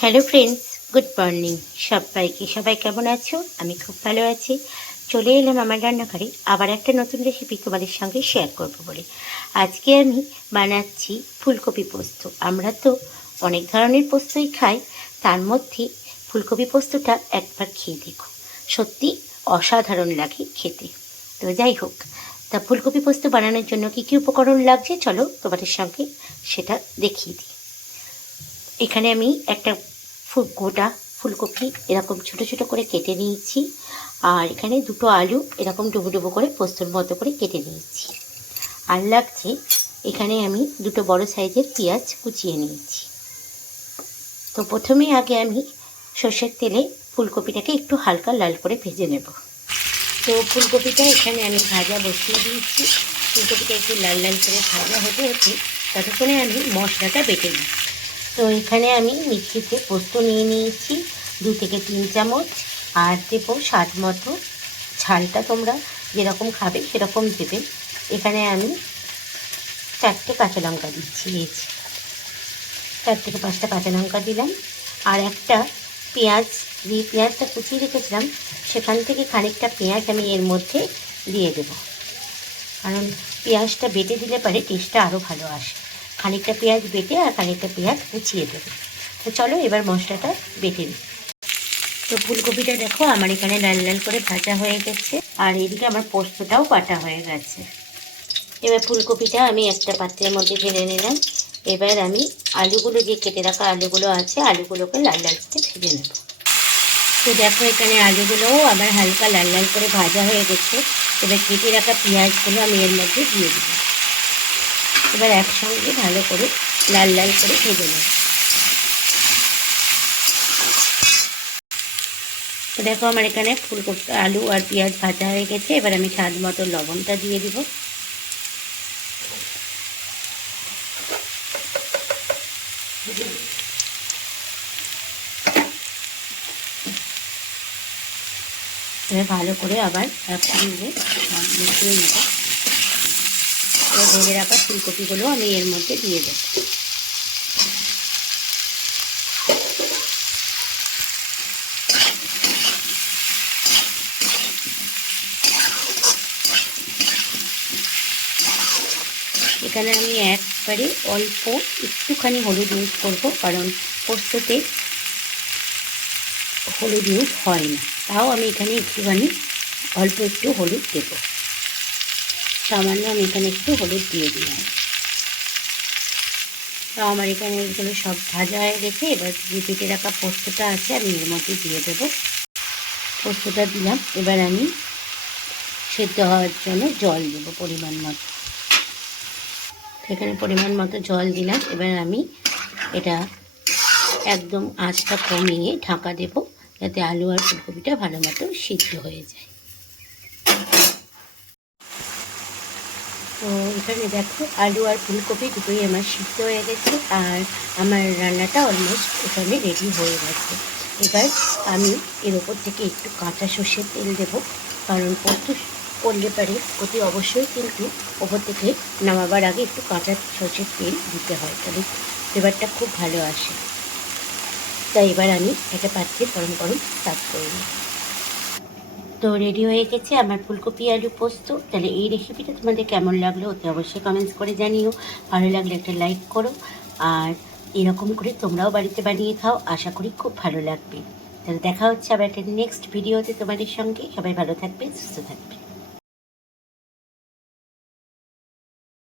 Hello friends good morning সবাইকে, সবাই কেমন আছো? আমি খুব ভালো আছি। চলে এলাম আমার রান্নাঘরে। আবার একটা নতুন রেসিপি তোমাদের সঙ্গে শেয়ার করব বলে। আজকে আমি বানাচ্ছি ফুলকপি পোস্ত। আমরা তো অনেক ধরনের পোস্তই খাই। তার মধ্যে ফুলকপি পোস্তটা একবার খেয়ে দেখো। সত্যি অসাধারণ লাগে খেতে। তো যাই হোক, তা ফুলকপি পোস্ত বানানোর জন্য কী কী উপকরণ লাগছে? চলো তোমাদের সঙ্গে সেটা দেখিয়ে দিই। এখানে আমি একটা ফুল, গোটা ফুলকপি এরকম ছোট ছোট করে কেটে নিয়েছি। আর এখানে দুটো আলু এরকম ডুবো ডুবো করে পোস্তর মতো করে কেটে নিয়েছি। আর লাগছে এখানে আমি দুটো বড় সাইজের পেঁয়াজ কুচিয়ে নিয়েছি। তো প্রথমে আগে আমি সর্ষের তেলে ফুলকপিটাকে একটু হালকা লাল করে ভেজে নেব। তো ফুলকপিটা এখানে আমি ভাজা বসিয়ে দিয়েছি। ফুলকপিটা একটু লাল লাল করে ভাজা হতে হতে ততক্ষণে আমি মশলাটা বেটে নিই তো এখানে আমি মিক্সিতে পোস্ত নিয়ে নিয়েছি, দু থেকে তিন চামচ, আর দেবো স্বাদ মতো ঝালটা তোমরা যেরকম খাবে সেরকম দেবে। এখানে আমি চারটে কাঁচা লঙ্কা দিচ্ছি দিয়েছি চার থেকে পাঁচটা কাঁচা লঙ্কা দিলাম। আর একটা পেঁয়াজ, যে পেঁয়াজটা কুচিয়ে রেখেছিলাম, সেখান থেকে খানিকটা পেঁয়াজ আমি এর মধ্যে দিয়ে দেব। কারণ পেঁয়াজটা বেটে দিলে পারে টেস্টটা আরও ভালো আসে। খানিকটা পেঁয়াজ বেটে আর খানিকটা পেঁয়াজ কুচিয়ে দেবে। তো চলো এবার মশলাটা বেটে নিই। তো ফুলকপিটা দেখো, আমার এখানে লাল লাল করে ভাজা হয়ে গেছে আর এদিকে আমার পোস্তটাও বাটা হয়ে গেছে। এবার ফুলকপিটা আমি একটা পাত্রের মধ্যে ঢেলে নিলাম। এবার আমি আলুগুলো যে কেটে রাখা আলুগুলো আছে, আলুগুলোকে লাল লাল করে ভেজে নেব। তো দেখো এখানে আলুগুলোও আমার হালকা লাল লাল করে ভাজা হয়ে গেছে। এবার কেটে রাখা পেঁয়াজগুলো আমি এর মধ্যে দিয়ে দেবো। এবার একসঙ্গে ভালো করে লাল লাল করে ভেজে নেব। তো দেখো আমার এখানে ফুলকপি, আলু আর পেঁয়াজ ভাজা হয়ে গেছে। এবার আমি স্বাদ মতো লবণটা দিয়ে দিব। ভালো করে আবার একসঙ্গে মিশিয়ে নেব। এবার ভেজে রাখা ফুলকপিগুলো আমি এর মধ্যে দিয়ে দেব। এখানে আমি একবারে অল্প একটুখানি হলুদ ইউজ করব, কারণ পোস্ততে হলুদ ইউজ হয় না। তাও আমি এখানে একটুখানি অল্প একটু হলুদ দেবো। সামান্য আমি এখানে একটু হলুদ দিয়ে দিলাম। তো আমার এখানে এগুলো সব ভাজা হয়ে গেছে। এবার যে পেটে রাখা পোস্তটা আছে, আমি এর মধ্যে দিয়ে দেবো। পোস্তটা দিলাম। এবার আমি সেদ্ধ হওয়ার জন্য জল দেবো পরিমাণ মতো। এখানে পরিমাণ মতো জল দিলাম। এবার আমি এটা একদম আঁচটা কমিয়ে ঢাকা দেব, যাতে আলু আর ফুলকপিটা ভালো মতো সিদ্ধ হয়ে যায়। তো এখানে দেখো আলু আর ফুলকপি দুটোই আমার সিদ্ধ হয়ে গেছে আর আমার রান্নাটা অলমোস্ট এখানে রেডি হয়ে গেছে। এবার আমি এর ওপর থেকে একটু কাঁচা সর্ষের তেল দেব, কারণ পোস্ত করলে পারে অতি অবশ্যই কিন্তু ওপর থেকে নামাবার আগে একটু কাঁচা সর্ষের তেল দিতে হয়, তাহলে ফ্লেভারটা খুব ভালো আসে। তাই এবার আমি একটা পাত্রে গরম গরম সার্ভ করে নিই। তো রেডি হয়ে গেছে, আমার ফুলকপি আলু পোস্ত। তাহলে এই রেসিপিটা তোমাদের কেমন লাগল ওতে অবশ্যই কমেন্টস করে জানিও। ভালো লাগলে একটা লাইক করো। আর এরকম করে তোমরাও বাড়িতে বানিয়ে খাও, আশা করি খুব ভালো লাগবে। তাহলে দেখা হচ্ছে আবার একটা নেক্সট ভিডিওতে তোমাদের সঙ্গে। সবাই ভালো থাকবে, সুস্থ থাকবে।